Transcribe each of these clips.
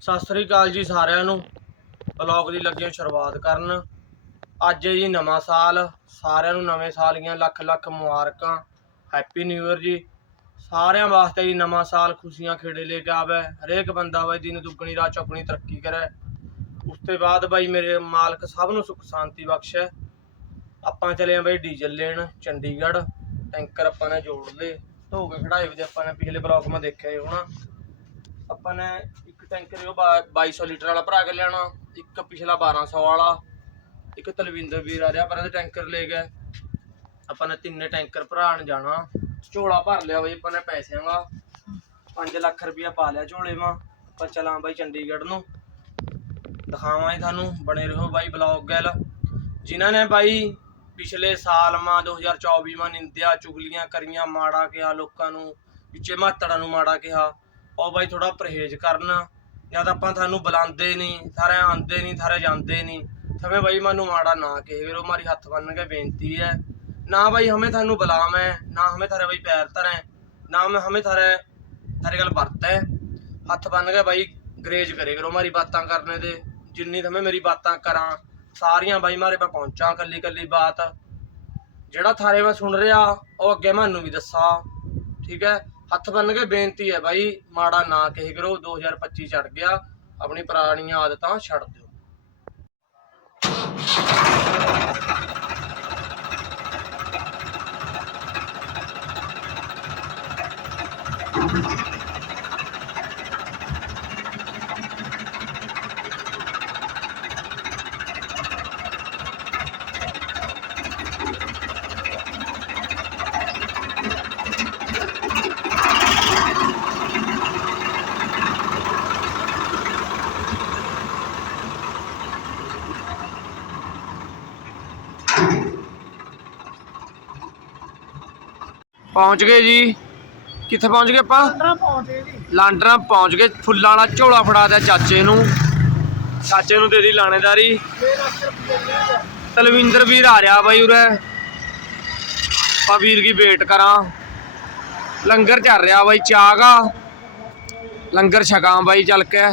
ਸਤਿ ਸ੍ਰੀ ਅਕਾਲ ਜੀ ਸਾਰਿਆਂ ਨੂੰ। ਬਲੌਗ ਦੀ ਲੱਗਿਆ ਸ਼ੁਰੂਆਤ ਕਰਨ। ਅੱਜ ਹੈ ਜੀ ਨਵਾਂ ਸਾਲ। ਸਾਰਿਆਂ ਨੂੰ ਨਵੇਂ ਸਾਲ ਦੀਆਂ ਲੱਖ ਲੱਖ ਮੁਬਾਰਕਾਂ। ਹੈਪੀ ਨਿਊ ਇਅਰ ਜੀ। ਸਾਰਿਆਂ ਵਾਸਤੇ ਜੀ ਨਵਾਂ ਸਾਲ ਖੁਸ਼ੀਆਂ ਖੇੜੇ ਲੈ ਕੇ ਆਵੇ। ਹਰੇਕ ਬੰਦਾ ਬਾਈ ਦਿਨ ਦੁੱਗਣੀ ਰਾਤ ਚੌਗਣੀ ਤਰੱਕੀ ਕਰੇ। ਉਸ ਤੋਂ ਬਾਅਦ ਬਾਈ ਮੇਰੇ ਮਾਲਕ ਸਭ ਨੂੰ ਸੁੱਖ ਸ਼ਾਂਤੀ ਬਖਸ਼ੇ। ਆਪਾਂ ਚਲੇ ਆ ਬਾਈ ਡੀਜ਼ਲ ਲੈਣ, ਚੰਡੀਗੜ੍ਹ। ਟੈਂਕਰ ਆਪਾਂ ਨੇ ਜੋੜ ਲਏ। ਧੋ ਕੇ ਖੜਾਏ ਵੀ ਆਪਾਂ ਨੇ ਪਿਛਲੇ ਬਲੌਗ ਮੈਂ ਦੇਖਿਆ ਹੀ ਹੋਣਾ। ਆਪਾਂ ਨੇ ਟੈਂਕਰ ਉਹ ਬਾ- 2200 ਲੀਟਰ ਵਾਲਾ ਭਰਾ ਕੇ ਲਿਆਣਾ ਇੱਕ ਪਿਛਲਾ 1200 ਵਾਲਾ, ਇੱਕ ਤਲਵਿੰਦਰ ਵੀਰ ਆ ਰਿਹਾ, ਪਰ ਇਹਦੇ ਟੈਂਕਰ ਲੈ ਗਏ ਆਪਾਂ ਨੇ ਤਿੰਨੇ ਟੈਂਕਰ ਭਰਾਣ ਜਾਣਾ, ਝੋਲਾ ਭਰ ਲਿਆ ਬਈ, ਆਪਾਂ ਨੇ ਪੈਸਿਆਂ ਦਾ। 5 ਲੱਖ ਰੁਪਇਆ ਪਾ ਲਿਆ ਝੋਲੇ ਮਾ ਆਪਾਂ ਚਲਾਂ ਬਾਈ ਚੰਡੀਗੜ੍ਹ ਨੂੰ। ਦਿਖਾਵਾਂਗੇ ਤੁਹਾਨੂੰ, ਬਣੇ ਰਹੋ ਬਾਈ ਬਲੌਗ ਗੈਲ। ਜਿਨ੍ਹਾਂ ਨੇ ਬਾਈ ਪਿਛਲੇ ਸਾਲ ਮਾ 2024 ਮਾ ਨਿੰਦਿਆ, ਚੁਗਲੀਆਂ ਕਰੀਆਂ, ਮਾੜਾ ਕਿਹਾ ਲੋਕਾਂ ਨੂੰ, ਵਿੱਚੇ ਮਾਤੜਾਂ ਨੂੰ ਮਾੜਾ ਕਿਹਾ, ਉਹ ਬਾਈ ਥੋੜਾ ਪਰਹੇਜ਼ ਕਰਨ। ਜਦ ਆਪਾਂ ਤੁਹਾਨੂੰ ਬੁਲਾਉਂਦੇ ਨਹੀਂ, ਸਾਰੇ ਆਉਂਦੇ ਨਹੀਂ, ਸਾਰੇ ਜਾਂਦੇ ਨਹੀਂ ਥਵੇਂ ਬਾਈ ਮੈਨੂੰ ਮਾੜਾ ਨਾ ਕਹੇ, ਵੀਰੋ ਮਾਰੀ ਹੱਥ ਬੰਨ ਕੇ ਬੇਨਤੀ ਹੈ। ਨਾ ਬਾਈ ਹਮੇ ਤੁਹਾਨੂੰ ਬੁਲਾਮ ਹੈ ਨਾ ਹਮੇ ਥਾਰੇ ਬਾਈ ਪੈਰ ਧਰੇ, ਨਾ ਹਮੇ ਥਾਰੇ ਥਾਰੇ ਗੱਲ ਵਰਤ। ਹੈ ਹੱਥ ਬੰਨ ਕੇ ਬਾਈ ਗਰੇਜ ਕਰੇ ਕਰੋ ਮਾਰੀ ਬਾਤਾਂ ਕਰਨੇ ਦੇ, ਜਿੰਨੀ ਥਵੇਂ ਮੇਰੀ ਬਾਤਾਂ ਕਰਾਂ, ਸਾਰੀਆਂ ਬਾਈ ਮਾਰੇ ਪਾ ਪਹੁੰਚਾਂ ਕੱਲੀ ਕੱਲੀ ਬਾਤ। ਜਿਹੜਾ ਥਾਰੇ ਮੈਂ ਸੁਣ ਰਿਹਾ, ਉਹ ਅੱਗੇ ਮੈਨੂੰ ਵੀ ਦੱਸਾਂ, ਠੀਕ ਹੈ? ਹੱਥ ਬੰਨ ਕੇ ਬੇਨਤੀ ਹੈ ਬਾਈ, ਮਾੜਾ ਨਾ ਕਹੇ ਕਰੋ 2025 ਚੜ ਗਿਆ, ਆਪਣੀ ਪੁਰਾਣੀਆਂ ਆਦਤਾਂ ਛੱਡ ਦਿਓ। ਪਹੁੰਚ ਗਏ ਜੀ। ਕਿੱਥੇ ਪਹੁੰਚ ਗਏ ਆਪਾਂ? ਲਾਂਡਰਾ ਪਹੁੰਚ ਗਏ ਫੁੱਲਾਂ ਵਾਲਾ ਝੋਲਾ ਫੜਾ ਦਿਆ ਚਾਚੇ ਨੂੰ। ਚਾਚੇ ਨੂੰ ਦੇ ਦੀ ਲਾਣੇਦਾਰੀ। ਤਲਵਿੰਦਰ ਵੀਰ ਆ ਰਿਹਾ ਬਾਈ ਉਰੇ। ਆਪਾਂ ਵੀਰ ਕੀ ਵੇਟ ਕਰਾਂ। ਲੰਗਰ ਚੱਲ ਰਿਹਾ ਬਾਈ ਚਾਗਾ ਲੰਗਰ ਛਕਾਂ ਬਾਈ ਚੱਲ ਕੇ।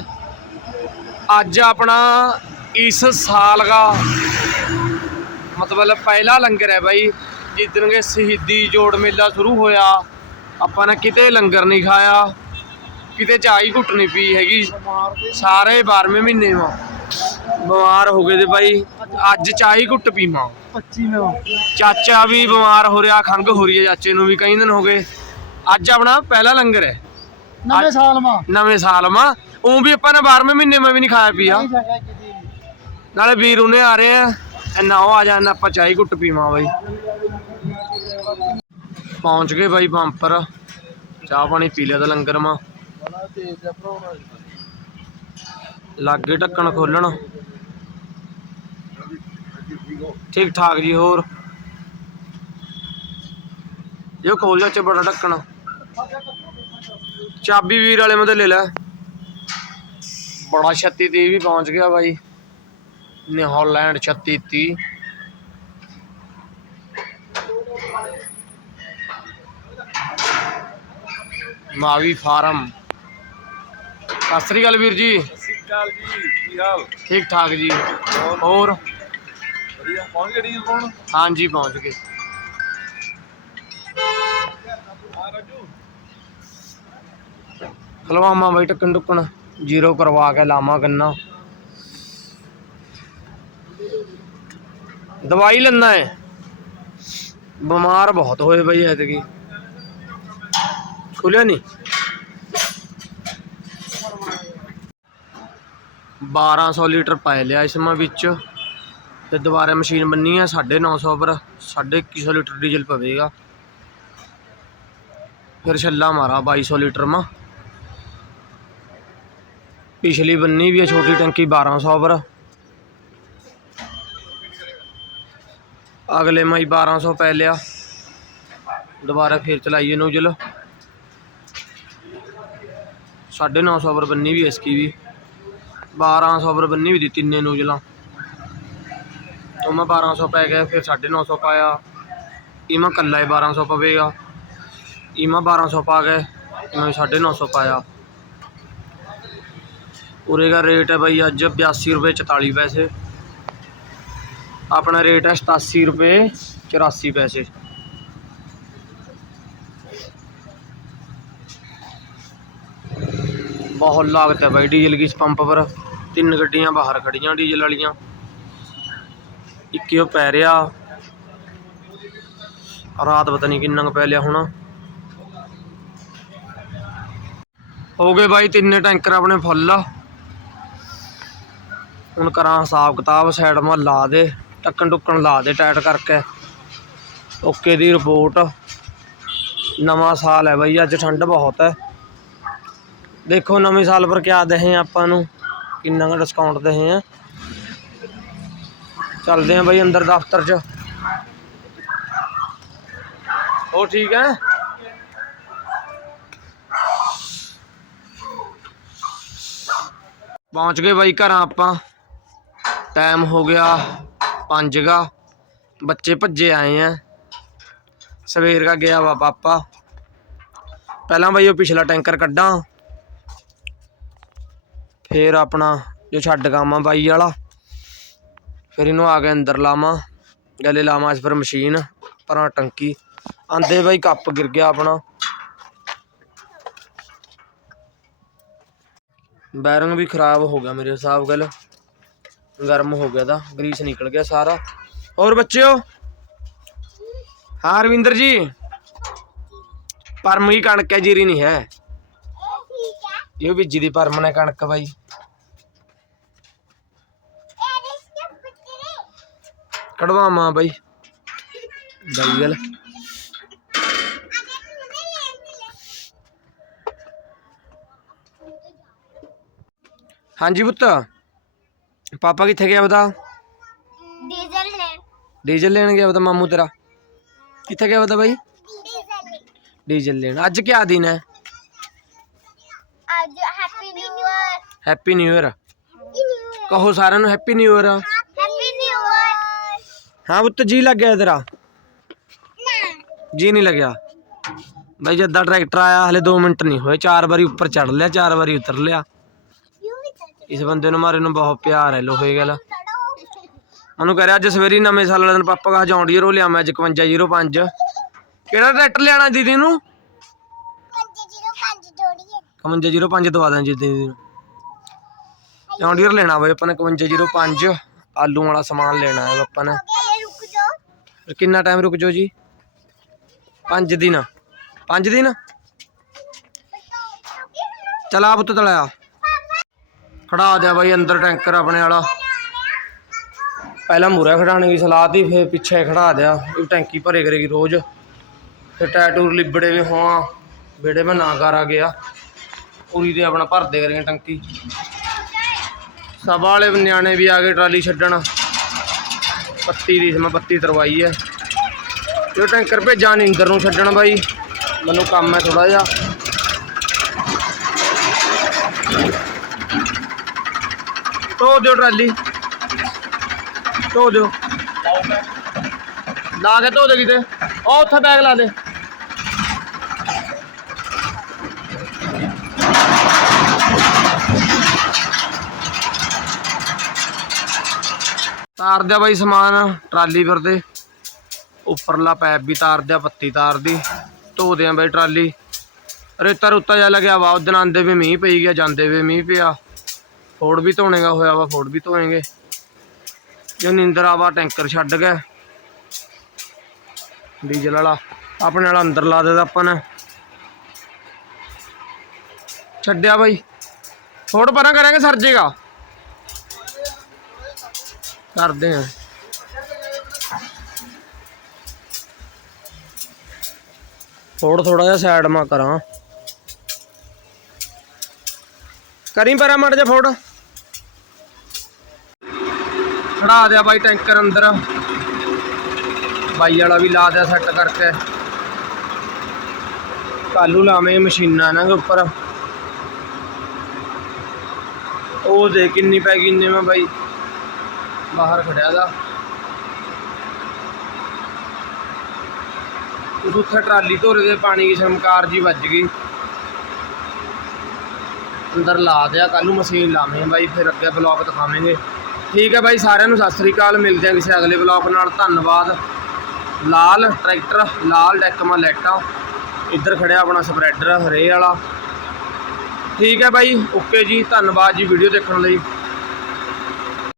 ਅੱਜ ਆਪਣਾ ਇਸ ਸਾਲ ਦਾ ਮਤਲਬ ਪਹਿਲਾ ਲੰਗਰ ਹੈ ਬਾਈ। ਜਿੱਦਣ ਕੇ ਸ਼ਹੀਦੀ ਜੋੜ ਮੇਲਾ ਸ਼ੁਰੂ ਹੋਇਆ ਆਪਾਂ ਨੇ ਕਿਤੇ ਲੰਗਰ ਨਹੀਂ ਖਾਇਆ ਕਿਤੇ ਚਾਹ ਹੀ ਘੁੱਟ ਨਹੀਂ ਪੀ ਹੈਗੀ। ਸਾਰੇ 12ਵੇਂ ਮਹੀਨੇ ਮਾ ਬਿਮਾਰ ਹੋ ਗਏ ਤੇ ਬਾਈ ਅੱਜ ਚਾਹ ਘੁੱਟ ਪੀਵਾਂ। 25 ਨੂੰ ਚਾਚਾ ਵੀ ਬਿਮਾਰ ਹੋ ਰਿਹਾ ਖੰਗ ਹੋ ਰਹੀ ਹੈ ਚਾਚੇ ਨੂੰ ਵੀ ਕਈ ਦਿਨ ਹੋ ਗਏ। ਅੱਜ ਆਪਣਾ ਪਹਿਲਾ ਲੰਗਰ ਹੈ। ਨਵੇਂ ਸਾਲ ਮਾ ਨਵੇਂ ਸਾਲ ਮਾ ਉਹ ਵੀ ਆਪਾਂ ਨੇ 12ਵੇਂ ਮਹੀਨੇ ਮੈਂ ਵੀ ਨਹੀਂ ਖਾਇਆ ਪੀਆ। ਨਾਲੇ ਵੀਰ ਉਹਨੇ ਆ ਰਹੇ ਆ ਇੰਨਾ ਉਹ ਆ ਜਾਣਾ ਆਪਾਂ ਚਾਹ ਘੁੱਟ ਪੀਵਾਂ ਬਾਈ। ਪਹੁੰਚ ਗਏ ਬਾਈ ਬੰਪਰ। ਚਾਹ ਪਾਣੀ ਪੀ ਲਿਆ ਤਾਂ ਲੰਗਰ ਮਾ। ਬੜਾ ਲਾਗੇ ਢੱਕਣ ਖੋਲਣ। ਠੀਕ ਠਾਕ ਜੀ, ਹੋਰ? ਇਹ ਖੋਲ ਜਾ ਚ ਬੜਾ ਢੱਕਣ। ਚਾਬੀ ਵੀਰ ਵਾਲੇ ਮਤੇ ਲੈ ਲੈ। ਬੜਾ 36 ਤੇ ਵੀ ਪਹੁੰਚ ਗਿਆ ਬਾਈ। ਨਿਊਜ਼ੀਲੈਂਡ 36 30 ਮਾਵੀ ਫਾਰਮ। ਸਤਿ ਸ੍ਰੀ ਅਕਾਲ ਵੀਰ ਜੀ। ਸਿੱਕਾਲ ਜੀ ਕੀ ਹਾਲ? ਠੀਕ ਠਾਕ ਜੀ। ਹੋਰ? ਵਧੀਆ ਪਹੁੰਚ ਗਏ ਡੀਲ ਪਾਉਣ? ਹਾਂਜੀ ਪਹੁੰਚ ਗਏ। ਆ ਰਾਜੂ। ਖਲਵਾਮਾ ਬਾਈ ਟੱਕਣ ਟੁੱਕਣ ਜ਼ੀਰੋ ਕਰਵਾ ਕੇ ਲਾਵਾਂ ਗੰਨਾ। ਦਵਾਈ ਲੈਣਾ ਹੈ ਬਿਮਾਰ ਬਹੁਤ ਹੋਏ ਬਈ ਐਤਕੀ। ਖੁੱਲਿਆ ਨਹੀਂ 1200 ਲੀਟਰ ਪਾ ਲਿਆ ਇਸ ਮਾ ਵਿੱਚ ਤੇ ਦੁਬਾਰਾ ਮਸ਼ੀਨ ਬੰਨੀ ਆ 950 ਪਰ 2100 ਲੀਟਰ ਡੀਜ਼ਲ ਪਵੇਗਾ। ਫਿਰ ਛੱਲਾ ਮਾਰਾ 2200 ਲੀਟਰ ਮਾ। ਪਿਛਲੀ ਬੰਨੀ ਵੀ ਹੈ ਛੋਟੀ ਟੈਂਕੀ 1200 ਪਰ। ਅਗਲੇ ਮਾਈ 1200 ਪੈ ਲਿਆ। ਦੁਬਾਰਾ ਫਿਰ ਚਲਾਈਏ ਨੂਜਲ। 950 ਪਰ ਬੰਨੀ ਵੀ ਹੈ ਇਸकी ਵੀ। 1200 ਪਰ ਬੰਨੀ ਵੀ ਦੀ ਤਿੰਨੇ ਨੂਜਲਾਂ ਉਹ ਮੈਂ 1200 ਪੈ ਗਿਆ, ਫਿਰ 950 ਪਾਇਆ। ਇਮਾ ਕੱਲਾ ਹੀ 1200 ਪਵੇਗਾ। ਇਮਾ 1200 ਪਾ ਗਏ ਮੈਂ 950 ਪਾਇਆ। ਉਰੇ ਦਾ ਰੇਟ ਹੈ ਬਾਈ ਅੱਜ 82 ਰੁਪਏ 44 ਪੈਸੇ। ਆਪਣਾ ਰੇਟ ਹੈ 87 ਰੁਪਏ 84 ਪੈਸੇ। ਬਹੁਤ ਲਾਗਤ ਹੈ ਬਾਈ ਡੀਜ਼ਲ ਕੀ ਇਸ ਪੰਪ ਪਰ। ਤਿੰਨ ਗੱਡੀਆਂ ਬਾਹਰ ਖੜੀਆਂ ਡੀਜ਼ਲ ਵਾਲੀਆਂ। ਉਹ ਪੈ ਰਿਹਾ। ਰਾਤ ਪਤਾ ਨਹੀਂ ਕਿੰਨਾ ਕੁ ਪੈ ਲਿਆ ਹੁਣ। ਹੋ ਗਏ ਬਾਈ ਤਿੰਨੇ ਟੈਂਕਰ ਆਪਣੇ ਫੁੱਲ। ਹੁਣ ਕਰਾਂ ਹਿਸਾਬ ਕਿਤਾਬ ਸਾਈਡ ਮਾ ਲਾ ਦੇ, ਟੱਕਣ ਟੁੱਕਣ ਲਾ ਦੇ ਟਾਈਟ ਕਰਕੇ। ਓਕੇ ਦੀ ਰਿਪੋਰਟ। ਨਵਾਂ ਸਾਲ ਹੈ ਬਾਈ, ਅੱਜ ਠੰਡ ਬਹੁਤ ਹੈ। ਦੇਖੋ ਨਵੇਂ ਸਾਲ ਪਰ ਕਿਆ ਦਹੇ ਆਪਾਂ ਨੂੰ, ਕਿੰਨਾ ਕੁ ਡਿਸਕਾਊਂਟ ਦਹੇ ਆ। ਚੱਲਦੇ ਆ ਬਾਈ ਅੰਦਰ ਦਫ਼ਤਰ 'ਚ। ਹੋ ਠੀਕ ਹੈ ਪਹੁੰਚ ਗਏ ਬਾਈ ਘਰਾਂ ਆਪਾਂ। ਟਾਈਮ ਹੋ ਗਿਆ 5 ਗਾ ਬੱਚੇ ਭੱਜੇ ਆਏ ਆ। ਸਵੇਰ ਦਾ ਗਿਆ ਵਾ ਪਾਪਾ। ਪਹਿਲਾਂ ਬਾਈ ਉਹ ਪਿਛਲਾ ਟੈਂਕਰ ਕੱਢਾਂ। ਫੇਰ ਆਪਣਾ ਜੋ ਛੱਡ ਕਾਮਾ ਬਾਈ ਵਾਲਾ ਫਿਰ ਇਹਨੂੰ ਆ ਕੇ ਅੰਦਰ ਲਾਵਾਂ ਗਲੇ ਲਾਵਾਂ ਇਸ ਫਿਰ ਮਸ਼ੀਨ ਪਰਾਂ ਟੰਕੀ ਆਂਦੇ ਬਾਈ ਕੱਪ ਗਿਰ ਗਿਆ ਆਪਣਾ। ਬੈਰਿੰਗ ਵੀ ਖਰਾਬ ਹੋ ਗਿਆ ਮੇਰੇ ਹਿਸਾਬ ਗੱਲ ਗਰਮ ਹੋ ਗਿਆ ਦਾ ਗਰੀਸ ਨਿਕਲ ਗਿਆ ਸਾਰਾ। ਹੋਰ ਬੱਚਿਓ? ਹਾਂ ਰਵਿੰਦਰ ਜੀ ਪਰਮ ਹੀ ਕਣਕ ਹੈ ਜੀਰੀ ਨਹੀਂ ਹੈ। ਇਹ ਬੀਜੀ ਦੀ ਪਰਮ ਨੇ ਕਣਕ ਬਾਈ। ਕਢਵਾਵਾਂ ਬਾਈ। ਬਾਈ ਗੱਲ। ਹਾਂਜੀ ਪੁੱਤ। ਪਾਪਾ ਕਿੱਥੇ ਗਿਆ ਬਤਾ? ਡੀਜ਼ਲ ਨੇ ਡੀਜ਼ਲ ਲੈਣ ਗਿਆ ਬਤਾ ਮਾਮੂ ਤੇਰਾ। ਕਿੱਥੇ ਗਿਆ ਬਤਾ ਬਾਈ? ਡੀਜ਼ਲ ਲੈਣ। ਅੱਜ ਕਿਆ ਦਿਨ ਹੈ? ਅੱਜ happy new year. Happy new year. ਕਹੋ ਸਾਰਿਆਂ ਨੂੰ happy new year happy new year. ਹਾਂ ਪੁੱਤ, ਜੀ ਲੱਗ ਗਿਆ ਤੇਰਾ। ਜੀ ਨਹੀਂ ਲੱਗਿਆ। ਬਾਈ ਜਦਾਂ ਟਰੈਕਟਰ ਆਇਆ, ਹਲੇ 2 ਮਿੰਟ ਨਹੀਂ ਹੋਏ। ਚਾਰ ਵਾਰੀ ਉੱਪਰ ਚੜ ਲਿਆ, ਚਾਰ ਵਾਰੀ ਉਤਰ ਲਿਆ। ਇਸ ਬੰਦੇ ਨੂੰ ਮਾਰੇ ਨੂੰ ਬਹੁਤ ਪਿਆਰ ਹੈ, ਲੋਹੇ ਗੱਲ। ਉਹਨੂੰ ਕਹਿ ਰਿਹਾ, ਅੱਜ ਸਵੇਰੀ ਨਵੇਂ ਸਾਲ ਵਾਲੇ ਦਿਨ ਪਾਪਾ ਕਹਾ ਜੌਂਡੀਅਰ ਉਹ ਲਿਆ, ਮੈਂ 5105 ਕਿਹੜਾ ਟਰੈਕਟਰ ਲਿਆਣਾ ਦੀਦੀ ਨੂੰ? 505 ਜੋੜੀਏ 5105 ਦਵਾ ਦਾਂ ਜੀ ਦੀਦੀ ਨੂੰ ਜੌਂਡੀਅਰ ਲੈਣਾ ਬਾਈ ਆਪਾਂ ਨੇ 5105 ਆਲੂ ਵਾਲਾ ਸਮਾਨ ਲੈਣਾ ਹੈ ਆਪਾਂ ਨੇ। ਕਿੰਨਾ ਟਾਈਮ ਰੁਕ ਜਾਓ ਜੀ? 5 ਦਿਨ। 5 ਦਿਨ? ਚਲਾ ਪੁੱਤ ਤਲਿਆ ਖੜਾ ਦਿਆ ਬਾਈ, ਅੰਦਰ ਟੈਂਕਰ ਆਪਣੇ ਵਾਲਾ। ਪਹਿਲਾਂ ਮੂਰੇ ਖੜਾਉਣ ਦੀ ਸਲਾਹ ਤੀ ਫਿਰ ਪਿੱਛੇ ਖੜਾ ਦਿਆ ਇਹ ਟੈਂਕੀ ਭਰੇ ਕਰੇਗੀ ਰੋਜ਼। ਫਿਰ ਟੈਟੂਰ ਲਿਬੜੇ ਵੀ ਹੋਆ ਬੇੜੇ ਮੈਂ ਨਾ ਕਰ ਆ ਗਿਆ। ਪੂਰੀ ਤੇ ਆਪਣਾ ਭਰਦੇ ਕरेंगे ਟੈਂਕੀ। ਸਭਾ ਵਾਲੇ ਨਿਆਣੇ ਵੀ ਆ ਗਏ ਟਰਾਲੀ ਛੱਡਣ। ਪੱਤੀ ਦੀ ਮੈਂ ਪੱਤੀ ਤਰਵਾਈ ਹੈ ਇਹ ਟੈਂਕਰ ਭੇਜਾਂ ਨਿੰਦਰ ਨੂੰ ਛੱਡਣ ਬਾਈ, ਮੈਨੂੰ ਕੰਮ ਹੈ ਥੋੜਾ ਜਿਹਾ। ਧੋ ਦਿਓ ਟਰਾਲੀ। ਧੋ ਦਿਓ। ਲਾ ਕੇ ਧੋ ਦੇ ਕਿਤੇ। ਉਹ ਉੱਥੇ ਬੈਗ ਲਾ ਦੇ। ਤਾਰ ਦਿਆ ਬਾਈ ਸਮਾਨ, ਟਰਾਲੀ ਪਰ ਤੇ। ਉੱਪਰਲਾ ਪੈਪ ਵੀ ਤਾਰ ਦਿਆ, ਪੱਤੀ ਤਾਰ ਦੀ। ਧੋ ਦਿਆਂ ਬਾਈ ਟਰਾਲੀ। ਰੇਤਾ ਰੁੱਤਾ ਜਿਹਾ ਲੱਗਿਆ ਵਾ ਉਦਣ ਆਂਦੇ ਵੀ ਮੀਂਹ ਪਈ ਗਿਆ, ਜਾਂਦੇ ਵੀ ਮੀਂਹ ਪਿਆ। ਫੋੜ ਵੀ ਧੋਣੇਗਾ ਹੋਇਆ ਵਾ, ਫੋੜ ਵੀ ਧੋਏਗੇ। ਜੋ ਨਿੰਦਰ ਆਵਾ ਟੈਂਕਰ ਛੱਡ ਗਿਆ। ਡੀਜ਼ਲ ਵਾਲਾ, ਆਪਣੇ ਵਾਲਾ ਅੰਦਰ ਲਾ ਦੇਦਾ ਆਪਾਂ ਨੇ। ਛੱਡਿਆ ਬਾਈ। ਫੋੜ ਪਰਾਂ ਕਰਾਂਗੇ ਸਰ ਜੇਗਾ ਕਰਦੇ ਆ। ਫੋੜ ਥੋੜਾ ਜਿਹਾ ਸਾਈਡ ਮਾ ਕਰਾਂ। ਕਰੀ ਪਰਾਂ ਮੜ ਜਾ ਫੋੜ ਖੜਾ ਦਿਆ ਬਾਈ ਟੈਂਕਰ ਅੰਦਰ। ਬਾਈ ਵਾਲਾ ਵੀ ਲਾ ਦਿਆ ਸੈੱਟ ਕਰਕੇ। ਕਾਲੂ ਲਾਵੇਂ ਮਸ਼ੀਨਾਂ ਇਹਨਾਂ ਉੱਪਰ। ਉਹ ਦੇ ਕਿੰਨੀ ਪੈ ਗਈ ਇੰਨੇ ਮੈਂ ਬਾਈ। ਬਾਹਰ ਖੜਿਆ ਦਾ ਉਸ ਉੱਥੇ ਟਰਾਲੀ ਧੋਰੇ ਦੇ ਪਾਣੀ ਦੀ ਸ਼ਮਕਾਰ ਜੀ ਵੱਜ ਗਈ। ਅੰਦਰ ਲਾ ਦਿਆ ਕੱਲ ਨੂੰ ਮਸ਼ੀਨ ਲਾਵੇਂ ਬਾਈ, ਫਿਰ ਅੱਗੇ ਬਲੌਗ ਦਿਖਾਵਾਂਗੇ। ਠੀਕ ਹੈ ਬਾਈ, ਸਾਰਿਆਂ ਨੂੰ ਸਤਿ ਸ੍ਰੀ ਅਕਾਲ, ਮਿਲਦੇ ਹਾਂ ਕਿਸੇ ਅਗਲੇ ਬਲੌਗ ਨਾਲ। ਧੰਨਵਾਦ। ਲਾਲ ਟਰੈਕਟਰ, ਲਾਲ ਡੈਕਮਾ ਲੈਟਾ। ਇੱਧਰ ਖੜਿਆ ਆਪਣਾ ਸਪਰੈਡਰ ਹਰੇ ਵਾਲਾ। ਠੀਕ ਹੈ ਬਾਈ, ਓਕੇ ਜੀ, ਧੰਨਵਾਦ ਜੀ ਵੀਡੀਓ ਦੇਖਣ ਲਈ।